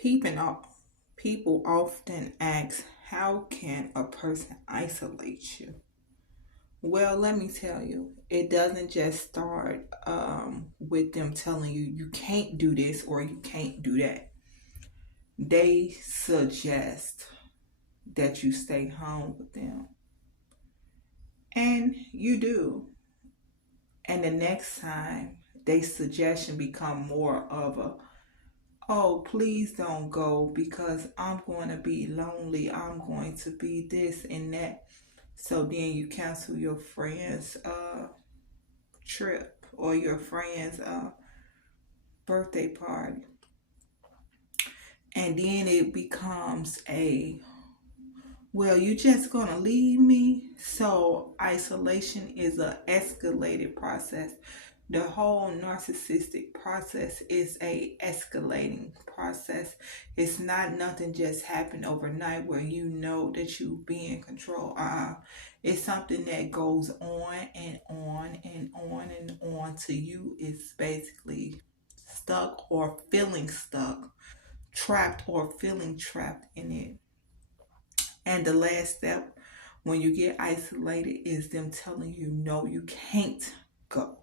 People, people often ask, how can a person isolate you? Well, let me tell you, it doesn't just start with them telling you you can't do this or you can't do that. They suggest that you stay home with them, and you do. And the next time, they suggestion become more of a, oh, please don't go because I'm going to be lonely. I'm going to be this and that. So then you cancel your friend's trip or your friend's birthday party. And then it becomes a, well, you just going to leave me? So isolation is a escalated process. The whole narcissistic process is a escalating process. It's not nothing just happened overnight where you know that you be in control. It's something that goes on and on and on and on till you is basically stuck or feeling stuck, trapped or feeling trapped in it. And the last step when you get isolated is them telling you, no, you can't go.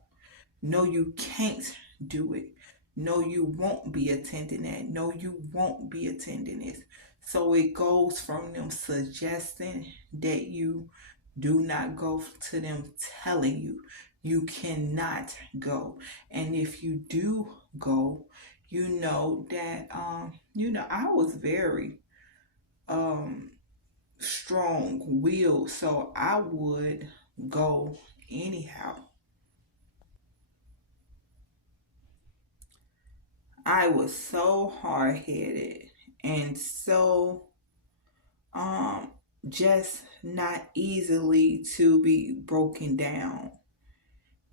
No, you can't do it. No, you won't be attending that. No, you won't be attending this. So it goes from them suggesting that you do not go to them telling you you cannot go. And if you do go, you know that I was very um strong willed, so I would go anyhow. I was so hard headed and so um just not easily to be broken down.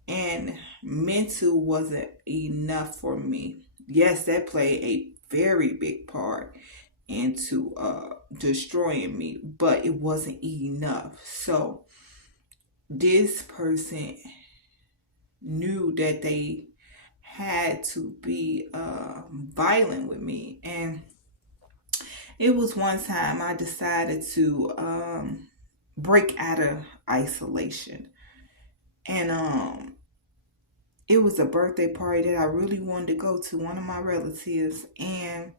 And mental wasn't enough for me. Yes, that played a very big part into destroying me, but it wasn't enough. So this person knew that they had to be violent with me. And it was one time I decided to break out of isolation. And it was a birthday party that I really wanted to go to, one of my relatives. And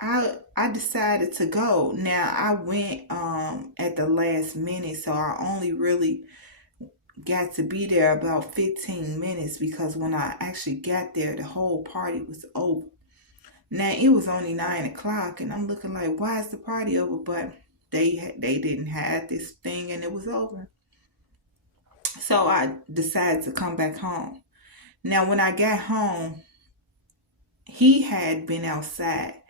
I decided to go. Now I went at the last minute, so I only really got to be there about 15 minutes because when I actually got there, the whole party was over. Now it was only 9 o'clock, and I'm looking like, why is the party over? But they didn't have this thing, and it was over. So I decided to come back home. Now when I got home, he had been outside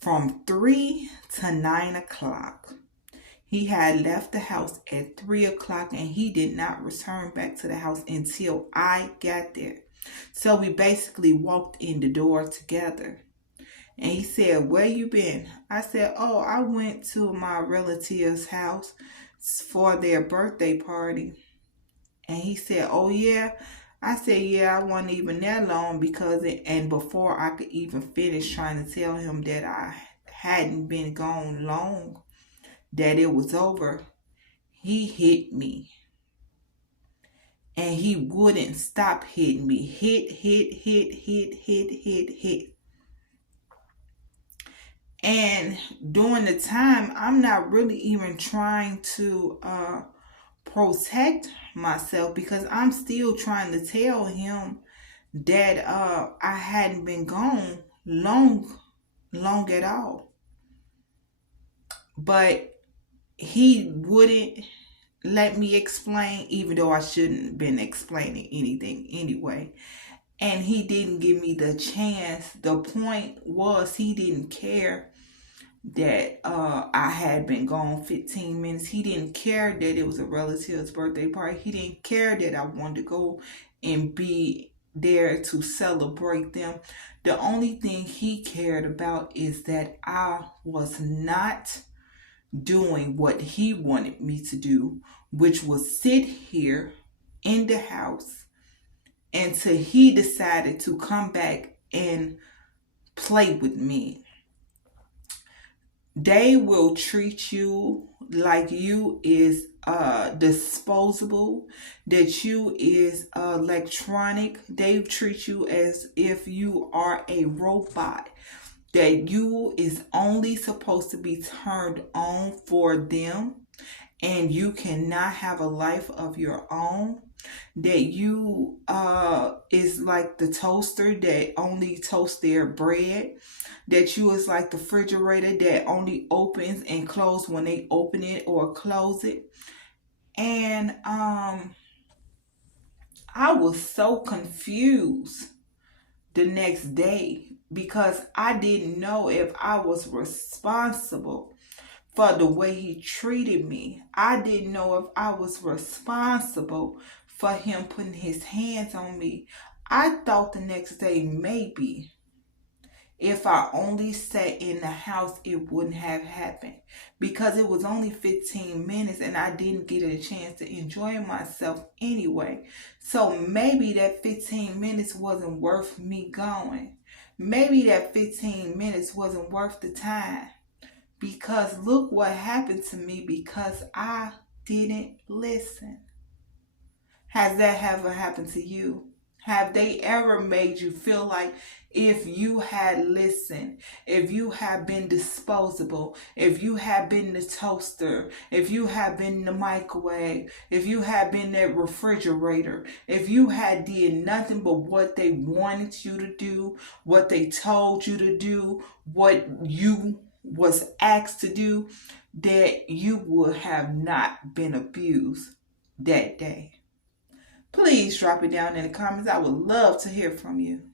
from 3 to 9 o'clock. He had left the house at 3 o'clock and he did not return back to the house until I got there. So we basically walked in the door together. And he said, where you been? I said, oh, I went to my relative's house for their birthday party. And he said, oh, yeah. I said, yeah, I wasn't even that long and before I could even finish trying to tell him that I hadn't been gone long, that it was over, he hit me. And he wouldn't stop hitting me. Hit. And during the time, I'm not really even trying to protect myself because I'm still trying to tell him that I hadn't been gone long at all. But he wouldn't let me explain, even though I shouldn't have been explaining anything anyway. And he didn't give me the chance. The point was he didn't care that I had been gone 15 minutes. He didn't care that it was a relative's birthday party. He didn't care that I wanted to go and be there to celebrate them. The only thing he cared about is that I was not doing what he wanted me to do, which was sit here in the house until he decided to come back and play with me. They will treat you like you is disposable, that you is electronic. They treat you as if you are a robot, that you is only supposed to be turned on for them, and you cannot have a life of your own, that you is like the toaster that only toasts their bread, that you is like the refrigerator that only opens and closes when they open it or close it. And I was so confused the next day because I didn't know if I was responsible for the way he treated me. I didn't know if I was responsible for him putting his hands on me. I thought the next day maybe if I only sat in the house, it wouldn't have happened, because it was only 15 minutes and I didn't get a chance to enjoy myself anyway. So maybe that 15 minutes wasn't worth me going. Maybe that 15 minutes wasn't worth the time, because look what happened to me because I didn't listen. Has that ever happened to you? Have they ever made you feel like if you had listened, if you had been disposable, if you had been the toaster, if you had been the microwave, if you had been that refrigerator, if you had did nothing but what they wanted you to do, what they told you to do, what you was asked to do, that you would have not been abused that day? Please drop it down in the comments. I would love to hear from you.